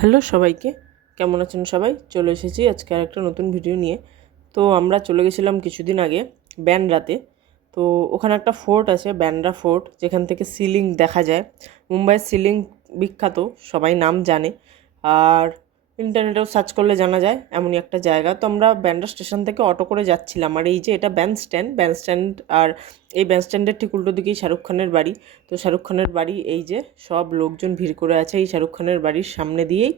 Hello সবাইকে, কেমন আছেন সবাই? চলে এসেছি আজকে আর একটা নতুন ভিডিও নিয়ে। তো আমরা চলে গেছিলাম কিছুদিন আগে ব্যান্ড্রাতে তো ওখানে একটা ফোর্ট আছে ব্যান্ড্রা ফোর্ট, যেখান থেকে সিলিং দেখা যায়। মুম্বাইয়ের সিলিং বিখ্যাত, সবাই নাম জানে। আর ইন্টারনেটেও সার্চ করলে জানা যায়, এমনই একটা জায়গা। তো আমরা ব্যান্ডরা স্টেশন থেকে অটো করে যাচ্ছিলাম। আর এই যে এটা ব্যান্ড স্ট্যান্ড ব্যান্ড স্ট্যান্ড আর এই ব্যান্ড স্ট্যান্ডের ঠিক উল্টো দিকেই শাহরুখ খানের বাড়ি। তো শাহরুখ খানের বাড়ি এই যে সব লোকজন ভিড় করে আছে, এই শাহরুখ খানের বাড়ির সামনে দিয়েই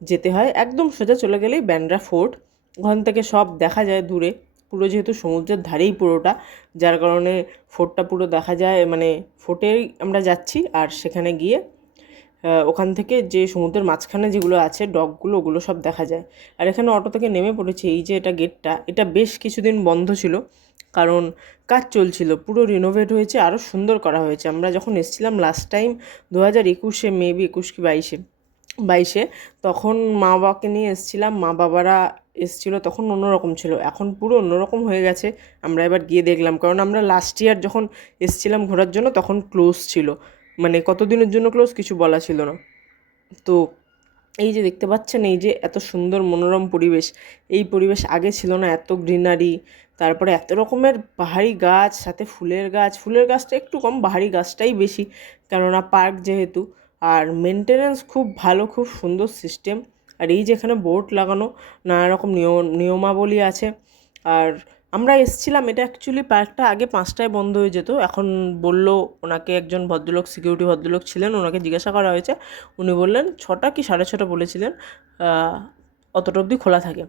যেতে হয়। একদম সোজা চলে গেলেই ব্যান্ড্রা ফোর্ট। ওখান থেকে সব দেখা যায় দূরে। পুরো যেহেতু সমুদ্রের ধারেই পুরোটা, যার কারণে ফোর্টটা পুরো দেখা যায় মানে ফোর্টেই আমরা যাচ্ছি। আর সেখানে গিয়ে ওখান থেকে যে সমুদ্রের মাঝখানে যেগুলো আছে ডকগুলো ওগুলো সব দেখা যায়। আর এখানে অটো থেকে নেমে পড়েছি, এই যে এটা গেটটা এটা বেশ কিছুদিন বন্ধ ছিল। কারণ কাজ চলছিল, পুরো রিনোভেট হয়েছে আরও সুন্দর করা হয়েছে। আমরা যখন এসেছিলাম লাস্ট টাইম দু হাজার একুশে মেবি একুশ কি বাইশে বাইশে, তখন মা বাবাকে নিয়ে এসেছিলাম। মা বাবারা এসেছিল, তখন অন্যরকম ছিল। এখন পুরো অন্যরকম হয়ে গেছে। আমরা এবার গিয়ে দেখলাম। কারণ আমরা লাস্ট ইয়ার যখন এসেছিলাম ঘোরার জন্য, তখন ক্লোজ ছিল। মানে কতদিনের জন্য ক্লোজ কিছু বলা ছিল না। তো এই যে দেখতে পাচ্ছেন, এই যে এত সুন্দর মনোরম পরিবেশ, এই পরিবেশ আগে ছিল না, এত গ্রিনারি তারপরে এত রকমের পাহাড়ি গাছ, সাথে ফুলের গাছ, ফুলের গাছটা একটু কম পাহাড়ি গাছটাই বেশি, কেননা পার্ক যেহেতু, আর মেনটেনেন্স খুব ভালো, খুব সুন্দর সিস্টেম আর এই যে এখানে বোর্ড লাগানো নানা রকম নিয়ম, নিয়মাবলী আছে, আর আমরা এসছিলাম, এটা অ্যাকচুয়ালি পার্কটা আগে পাঁচটায় বন্ধ হয়ে যেত। এখন বলল ওনাকে একজন ভদ্রলোক সিকিউরিটি ভদ্রলোক ছিলেন, ওনাকে জিজ্ঞাসা করা হয়েছে। উনি বললেন, ছটা কি সাড়ে ছটা বলেছিলেন? অতটা অবধি খোলা থাকে।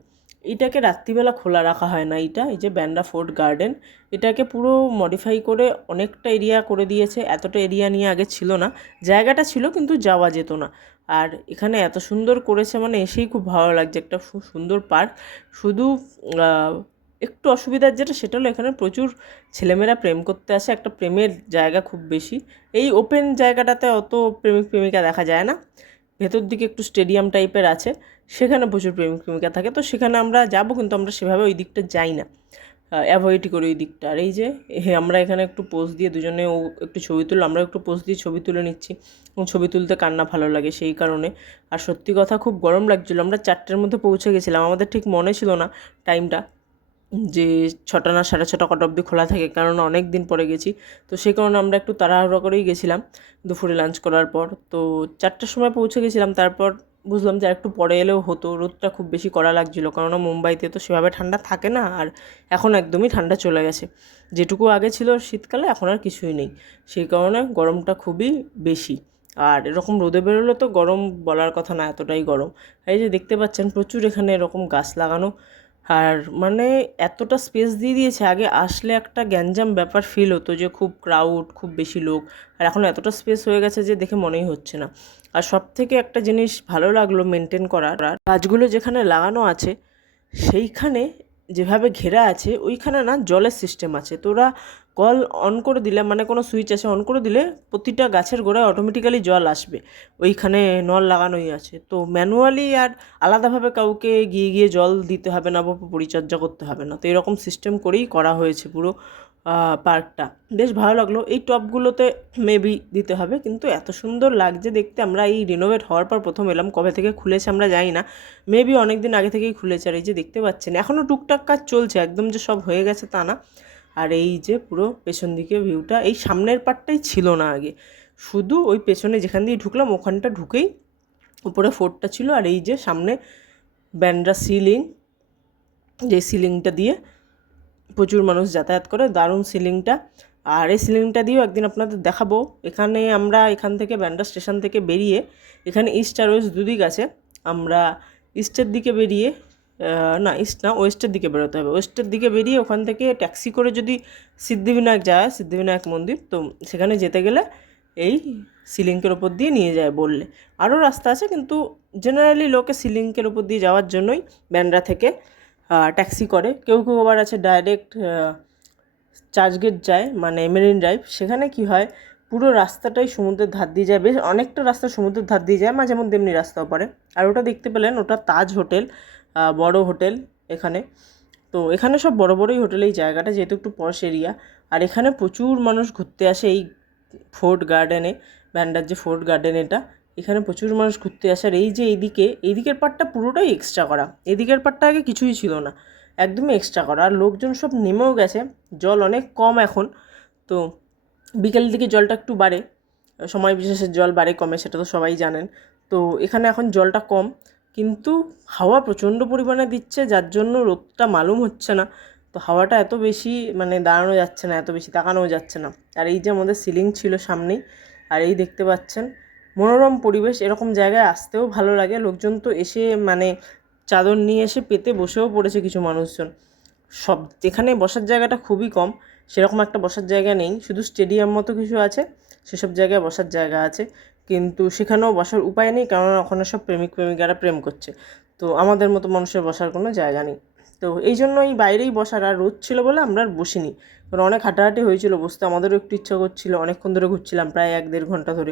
এটাকে রাত্রিবেলা খোলা রাখা হয় না এটা, এই যে ব্যান্ডা ফোর্ট গার্ডেন। এটাকে পুরো মডিফাই করে অনেকটা এরিয়া করে দিয়েছে। এতটা এরিয়া নিয়ে আগে ছিল না। জায়গাটা ছিল, কিন্তু যাওয়া যেত না। আর এখানে এত সুন্দর করেছে মানে এসেই খুব ভালো লাগছে। একটা সুন্দর পার্ক। শুধু একটু অসুবিধার যেটা, সেটা হলো এখানে প্রচুর ছেলেমেয়েরা প্রেম করতে আসে। একটা প্রেমের জায়গা খুব বেশি। এই ওপেন জায়গাটাতে অত প্রেমিক প্রেমিকা দেখা যায় না। ভেতর দিকে একটু স্টেডিয়াম টাইপের আছে। সেখানে প্রচুর প্রেমিক প্রেমিকা থাকে। তো সেখানে আমরা যাব, কিন্তু আমরা সেভাবে ওই দিকটা যাই না। অ্যাভয়েডই করি ওই দিকটা। আর এই যে আমরা এখানে একটু পোজ দিয়ে দুজনে ও একটু ছবি তুলো, আমরা একটু পোজ দিয়ে ছবি তুলে নিচ্ছি। এবং ছবি তুলতে কান্না ভালো লাগে সেই কারণে। আর সত্যি কথা, খুব গরম লাগছিল। আমরা চারটের মধ্যে পৌঁছে গেছিলাম। আমাদের ঠিক মনে ছিল না টাইমটা যে ছটা না সাড়ে ছটা কটা অবধি খোলা থাকে, কারণ অনেক দিন পরে গেছি। তো সেই কারণে আমরা একটু তাড়াহুড়ো করেই গেছিলাম দুপুরে লাঞ্চ করার পর। তো চারটার সময় পৌঁছে গেছিলাম, তারপর বুঝলাম যে একটু পরে এলেও হতো, রোদটা খুব বেশি কড়া লাগছিল। কেননা মুম্বাইতে তো সেভাবে ঠান্ডা থাকে না, আর এখন একদমই ঠান্ডা চলে গেছে। যেটুকু আগে ছিল শীতকালে, এখন আর কিছুই নেই। সেই কারণে গরমটা খুবই বেশি। আর এরকম রোদে বেরোলে তো গরম বলার কথা না, এতটাই গরম। এই যে দেখতে পাচ্ছেন, প্রচুর এখানে এরকম গাছ লাগানো। আর মানে এতটা স্পেস দিয়ে দিয়েছে, আগে আসলে একটা গ্যাঞ্জাম ব্যাপার ফিল হতো যে খুব ক্রাউড খুব বেশি লোক। আর এখন এতটা স্পেস হয়ে গেছে যে দেখে মনেই হচ্ছে না। আর সব থেকে একটা জিনিস ভালো লাগল মেনটেন করার, গাছগুলো যেখানে লাগানো আছে, সেইখানে যেভাবে ঘেরা আছে, ওইখানে না জলের সিস্টেম আছে। তোরা কল অন করে দিলে মানে কোনো সুইচ আছে অন করে দিলে, প্রতিটা গাছের গোড়ায় অটোমেটিক্যালি জল আসবে। ওইখানে নল লাগানোই আছে। তো ম্যানুয়ালি আর আলাদাভাবে কাউকে গিয়ে গিয়ে জল দিতে হবে না বা পরিচর্যা করতে হবে না। তো এরকম সিস্টেম করেই করা হয়েছে পুরো পার্কটা বেশ ভালো লাগল। এই টবগুলোতে মেবি দিতে হবে, কিন্তু এত সুন্দর লাগছে দেখতে। আমরা এই রিনোভেট হওয়ার পর প্রথম এলাম, কবে থেকে খুলেছে আমরা জানি না। মেবি অনেক দিন আগে থেকেই খুলেছে। আর এই যে দেখতে পাচ্ছেন এখনও টুকটাক কাজ চলছে, একদম যে সব হয়ে গেছে তা না। আর এই যে পুরো পেছন দিকে ভিউটা এই সামনের পার্টটাই ছিল না আগে। শুধু ওই পেছনে যেখান দিয়ে ঢুকলাম, ওখানটা ঢুকেই উপরে ফোর্টটা ছিল আর এই যে সামনে ব্যান্ড্রা সিলিং যে সিলিংটা দিয়ে প্রচুর মানুষ যাতায়াত করে, দারুণ সিলিংটা আর এই সিলিংটা দিয়েও একদিন আপনাদের দেখাবো। এখানে আমরা এখান থেকে ব্যান্ডা স্টেশন থেকে বেরিয়ে, এখানে ইস্ট আর ওয়েস্ট দুদিক আছে, আমরা ইস্টের দিকে বেরিয়ে না, ইস্ট না, ওয়েস্টের দিকে বেরোতে হবে। ওয়েস্টের দিকে বেরিয়ে ওখান থেকে ট্যাক্সি করে যদি সিদ্ধিবিনায়ক যায়, সিদ্ধিবিনায়ক মন্দির, তো সেখানে যেতে গেলে এই সিলিংকের ওপর দিয়ে নিয়ে যায় বললে। আরও রাস্তা আছে, কিন্তু জেনারেলি লোকে সিলিংকের ওপর দিয়ে যাওয়ার জন্যই ব্যান্ড্রা থেকে ট্যাক্সি করে। কেউ কেউ আবার আছে ডাইরেক্ট চার্চগেট যায় মানে মেরিন ড্রাইভ। সেখানে কি হয়, পুরো রাস্তাটাই সমুদ্রের ধার দিয়ে যায়। বেশ অনেকটা রাস্তা সমুদ্রের ধার দিয়ে যায়, মাঝে মধ্যে এমনি রাস্তাও পড়ে। আর ওটা দেখতে পেলেন, ওটা তাজ হোটেল। বড় হোটেল এখানে। তো এখানে সব বড় বড়ই হোটেল, এই জায়গাটা যেহেতু একটু পশ এরিয়া। আর এখানে প্রচুর মানুষ ঘুরতে আসে এই ফোর্ট গার্ডেনে ব্যান্ডার যে ফোর্ট গার্ডেন এটা। এখানে প্রচুর মানুষ ঘুরতে আসে। আর এই যে এইদিকে, এইদিকের পার্টটা পুরোটাই এক্সট্রা করা। এদিকের পার্টটা আগে কিছুই ছিল না। একদমই এক্সট্রা করা। আর লোকজন সব নেমেও গেছে। জল অনেক কম এখন। তো বিকেলের দিকে জলটা একটু বাড়ে। সময় বিশেষে জল বাড়ে কমে, সেটা তো সবাই জানেন। তো এখানে এখন জলটা কম। কিন্তু হাওয়া প্রচণ্ড পরিমাণে দিচ্ছে, যার জন্য রোদটা মালুম হচ্ছে না। তো হাওয়াটা এত বেশি মানে দাঁড়ানো যাচ্ছে না, এত বেশি তাকানোও যাচ্ছে না। আর এই যে আমাদের সিলিং ছিল সামনেই, আর এই দেখতে পাচ্ছেন, মনোরম পরিবেশ, এরকম জায়গায় আসতেও ভালো লাগে। লোকজন তো এসে মানে চাদর নিয়ে এসে পেতে বসেও পড়েছে কিছু মানুষজন। সব যেখানে বসার জায়গাটা খুবই কম, সেরকম একটা বসার জায়গা নেই। শুধু স্টেডিয়াম মতো কিছু আছে, সেসব জায়গায় বসার জায়গা আছে। কিন্তু সেখানেও বসার উপায় নেই কারণ ওখানে সব প্রেমিক প্রেমিকারা প্রেম করছে। তো আমাদের মতো মানুষের বসার কোনো জায়গা নেই। তো এই জন্য এই বাইরেই বসার আর রোদ ছিল বলে আমরা আর বসিনি। কারণ অনেক হাঁটাহাঁটি হয়েছিল, বসতে আমাদেরও একটু ইচ্ছা করছিল। অনেকক্ষণ ধরে ঘুরছিলাম, প্রায় এক দেড় ঘণ্টা ধরে।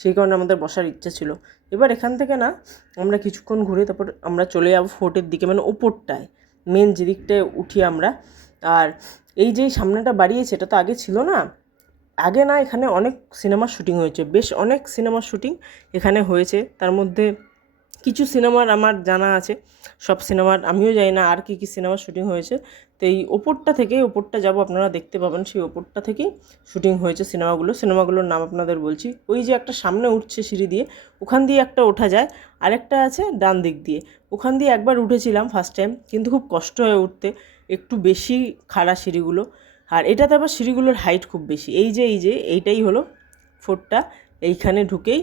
সেই কারণে আমাদের বসার ইচ্ছা ছিল। এবার এখান থেকে না আমরা কিছুক্ষণ ঘুরে তারপর আমরা চলে যাব ফোর্টের দিকে মানে ওপরটায় মেন যেদিকটায় উঠি আমরা। আর এই যে সামনেটা বাড়িয়েছে, এটা তো আগে ছিল না? আগে না এখানে অনেক সিনেমার শুটিং হয়েছে, বেশ অনেক সিনেমার শুটিং এখানে হয়েছে। তার মধ্যে কিছু সিনেমার আমার জানা আছে, সব সিনেমার আমিও জানি না আর কী কী সিনেমার শুটিং হয়েছে। তো এই ওপরটা থেকেই ওপরটা যাব আপনারা দেখতে পাবেন, সেই ওপরটা থেকেই শুটিং হয়েছে সিনেমাগুলো। সিনেমাগুলোর নাম আপনাদের বলছি। ওই যে একটা সামনে উঠছে সিঁড়ি দিয়ে, ওখান দিয়ে একটা ওঠা যায়, আরেকটা আছে ডান দিক দিয়ে। ওখান দিয়ে একবার উঠেছিলাম ফার্স্ট টাইম কিন্তু খুব কষ্ট হয়ে উঠতে, একটু বেশি খাড়া সিঁড়িগুলো। আর এটাতে আবার সিঁড়িগুলোর হাইট খুব বেশি। এই যে এই যে, এইটাই হলো ফোর্টটা এইখানে ঢুকেই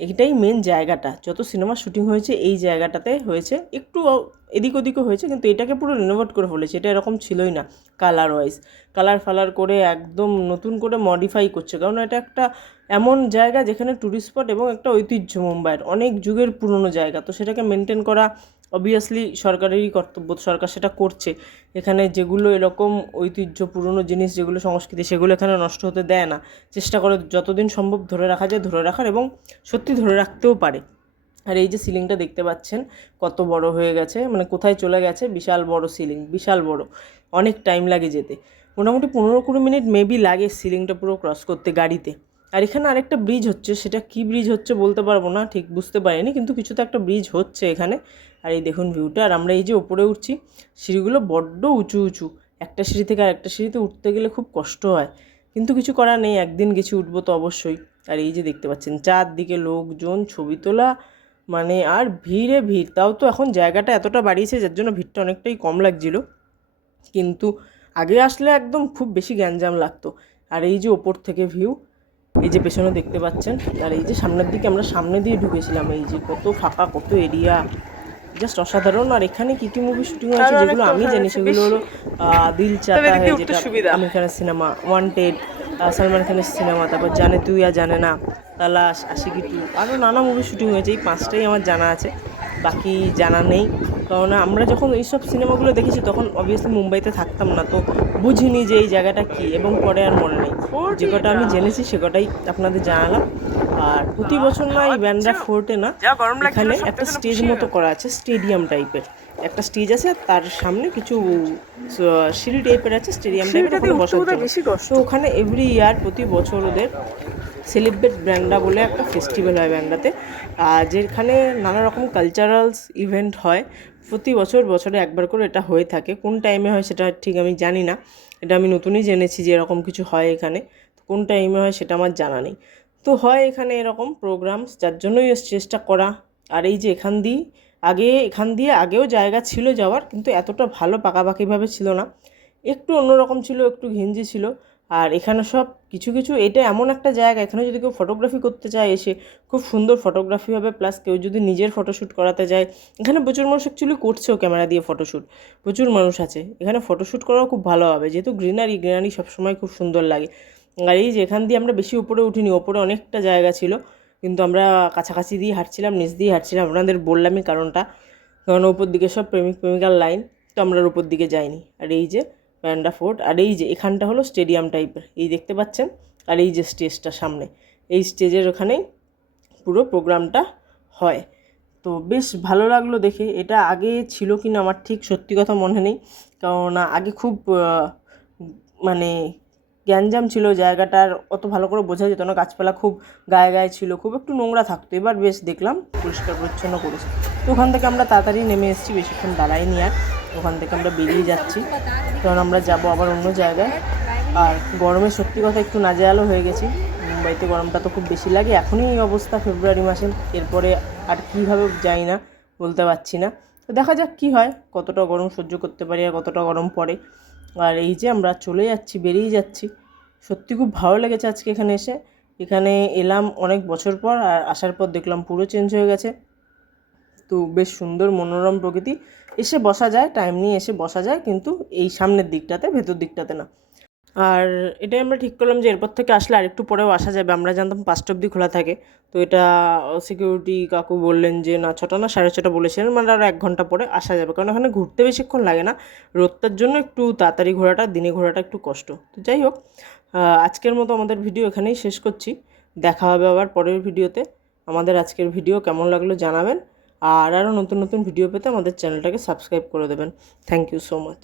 এইটাই মেন জায়গাটা। যত সিনেমা শুটিং হয়েছে, এই জায়গাটাতে হয়েছে। একটু এদিক ওদিকও হয়েছে, কিন্তু এটাকে পুরো রিনোভেট করে ফেলেছে। এটা এরকম ছিলই না কালার ওয়াইজ কালার ফালার করে একদম নতুন করে মডিফাই করছে। কারণ এটা একটা এমন জায়গা যেখানে ট্যুরিস্ট স্পট এবং একটা ঐতিহ্য মুম্বাইয়ের। অনেক যুগের পুরনো জায়গা। তো সেটাকে মেনটেন করা অবভিয়াসলি সরকারেরই কর্তব্য, সরকার সেটা করছে। এখানে যেগুলো এরকম ঐতিহ্য পুরনো জিনিস, যেগুলো সংস্কৃতি, সেগুলো এখানে নষ্ট হতে দেয় না। চেষ্টা করে যতদিন সম্ভব ধরে রাখা যায়, ধরে রাখার এবং সত্যি ধরে রাখতেও পারে। আর এই যে সিলিংটা দেখতে পাচ্ছেন, কত বড় হয়ে গেছে মানে কোথায় চলে গেছে, বিশাল বড় সিলিং, বিশাল বড়। অনেক টাইম লাগে যেতে। মোটামুটি পনেরো কুড়ি মিনিট মেবি লাগে সিলিংটা পুরো ক্রস করতে গাড়িতে। আর এখানে আরেকটা ব্রিজ হচ্ছে, সেটা কি ব্রিজ হচ্ছে বলতে পারব না, ঠিক বুঝতে পারিনি, কিন্তু কিছু তো একটা ব্রিজ হচ্ছে এখানে। আর এই দেখুন ভিউটা আর আমরা এই যে ওপরে উঠছি, সিঁড়িগুলো বড্ড উঁচু উঁচু। একটা সিঁড়ি থেকে আর একটা সিঁড়িতে উঠতে গেলে খুব কষ্ট হয়। কিন্তু কিছু করার নেই, একদিন গেছি উঠবো তো অবশ্যই। আর এই যে দেখতে পাচ্ছেন, চারদিকে লোকজন, ছবি তোলা মানে আর ভিড়ে ভিড়। তাও তো এখন জায়গাটা এতটা বাড়িয়েছে, যার জন্য ভিড়টা অনেকটাই কম লাগছিল। কিন্তু আগে আসলে একদম খুব বেশি গ্যাঞ্জাম লাগতো। আর এই যে ওপর থেকে ভিউ এই যে পেছনে দেখতে পাচ্ছেন, আর এই যে সামনের দিকে আমরা সামনে দিয়ে ঢুকেছিলাম, এই যে কত ফাঁকা, কত এরিয়া জাস্ট অসাধারণ। আর এখানে কি কি মুভি শুটিং হয়েছে যেগুলো আমি জানি সেগুলো হলো দিল চাতা হ্যায় যেটা আমির খানের সিনেমা ওয়ান্টেড সালমান খানের সিনেমা তারপর জানে তুই আর জানে না তালাশ আশিকি টু আরও নানা মুভি শুটিং হয়েছে এই পাঁচটাই আমার জানা আছে বাকি জানা নেই। কারণ আমরা যখন এইসব সিনেমাগুলো দেখেছি তখন অবভিয়াসলি মুম্বাইতে থাকতাম না তো বুঝিনি যে এই জায়গাটা কী এবং পরে আর মনে নেই। যে কটা আমি জেনেছি সে কটাই আপনাদের জানালাম। আর প্রতি বছর না এই ব্যান্ডা ফোর্টে না এখানে একটা স্টেজ মতো করা আছে স্টেডিয়াম টাইপের। একটা স্টেজ আছে আর তার সামনে কিছু সিঁড়ি টাইপের আছে স্টেডিয়াম টাইপের ওখানে বসার জন্য তো ওখানে এভরি ইয়ার প্রতি বছর ওদের সেলিব্রেট ব্র্যান্ডা বলে একটা ফেস্টিভ্যাল হয় ব্যান্ডাতে। আর যেখানে নানা রকম কালচারালস ইভেন্ট হয় প্রতি বছর বছরে একবার করে এটা হয়ে থাকে। কোন টাইমে হয় সেটা ঠিক আমি জানি না। এটা আমি নতুনই জেনেছি যে এরকম কিছু হয় এখানে। কোন টাইমে হয় সেটা আমার জানা নেই। তো হয় এখানে এরকম প্রোগ্রামস যার জন্যই চেষ্টা করা। আর এই যে এখান দিয়ে, আগে, এখান দিয়ে আগেও জায়গা ছিল যাওয়ার, কিন্তু এতটা ভালো পাকাপাকিভাবে ছিল না। একটু অন্যরকম ছিল, একটু ঘিঞ্জি ছিল। আর এখানে সব কিছু কিছু, এটা এমন একটা জায়গা, এখানে যদি কেউ ফটোগ্রাফি করতে চায়, এসে খুব সুন্দর ফটোগ্রাফি হবে। প্লাস কেউ যদি নিজের ফটোশ্যুট করাতে যায়, এখানে প্রচুর মানুষ অ্যাকচুয়ালি করছেও ক্যামেরা দিয়ে ফটোশ্যুট প্রচুর মানুষ আছে। এখানে ফটোশ্যুট করাও খুব ভালো হবে। যেহেতু গ্রিনারি গ্রিনারি সবসময় খুব সুন্দর লাগে। আর এই যে এখান দিয়ে আমরা বেশি উপরে উঠিনি, ওপরে অনেকটা জায়গা ছিল। কিন্তু আমরা কাছাকাছি দিয়ে হাঁটছিলাম, নিচ দিয়ে হাঁটছিলাম। আপনাদের বললামই কারণটা। কারণ উপর দিকে সব প্রেমিক, প্রেমিকার লাইন, তো আমরা উপর দিকে যাইনি। আর এই যে প্যান্ডা ফোর্ট, আর এই যে এখানটা হলো স্টেডিয়াম টাইপের। এই দেখতে পাচ্ছেন? আর এই যে স্টেজটা সামনে। এই স্টেজের ওখানেই পুরো প্রোগ্রামটা হয়। তো বেশ ভালো লাগল দেখে। এটা আগে ছিল কি না আমার ঠিক সত্যি কথা মনে নেই। কারণ আগে খুব মানে গ্যাঞ্জাম ছিল, জায়গাটার অত ভালো করে বোঝা যেত না। গাছপালা খুব গায়ে গায়ে ছিল, খুব একটু নোংরা থাকতো। এবার বেশ দেখলাম, পরিষ্কার পরিচ্ছন্ন করেছে। তো ওখান থেকে আমরা তাড়াতাড়ি নেমে এসেছি, বেশিক্ষণ দাঁড়াইনি আর। ওখান থেকে আমরা বেরিয়ে যাচ্ছি। কারণ আমরা যাব আবার অন্য জায়গায়। আর গরমে সত্যি কথা একটু নাজেহালও হয়ে গেছি। মুম্বাইতে গরমটা তো খুব বেশি লাগে। এখনই এই অবস্থা ফেব্রুয়ারি মাসে এরপরে আর কীভাবে যাই না, বলতে পারছি না। তো দেখা যাক কী হয়, কতটা গরম সহ্য করতে পারি আর কতটা গরম পড়ে। আর এই যে আমরা চলে যাচ্ছি, বেরিয়ে যাচ্ছি। সত্যি খুব ভালো লেগেছে আজকে এখানে এসে। এখানে এলাম অনেক বছর পর আর আসার পর দেখলাম পুরো চেঞ্জ হয়ে গেছে। তো বেশ সুন্দর, মনোরম প্রকৃতি। এসে বসা যায় টাইম নিয়ে এসে বসা যায়, কিন্তু এই সামনের দিকটাতে, ভেতর দিকটাতে না। আর এটাই আমরা ঠিক করলাম যে এরপর থেকে আসলে আরেকটু পরেও আসা যাবে। আমরা জানতাম পাঁচটা অবধি খোলা থাকে। তো এটা সিকিউরিটি কাকু বললেন যে, না, ছটা না, সাড়ে ছটা বলেছিলেন মানে আরও এক ঘণ্টা পরে আসা যাবে। কারণ ওখানে ঘুরতে বেশিক্ষণ লাগে না। রোদটার জন্য একটু তাড়াতাড়ি ঘোরাটা, দিনে ঘোরাটা একটু কষ্ট। তো যাই হোক আজকের মতো আমাদের ভিডিও এখানেই শেষ করছি। দেখা হবে আবার পরের ভিডিওতে। আমাদের আজকের ভিডিও কেমন লাগল জানাবেন। আর আরও নতুন নতুন ভিডিও পেতে আমাদের চ্যানেলটাকে সাবস্ক্রাইব করে দেবেন। Thank you so much.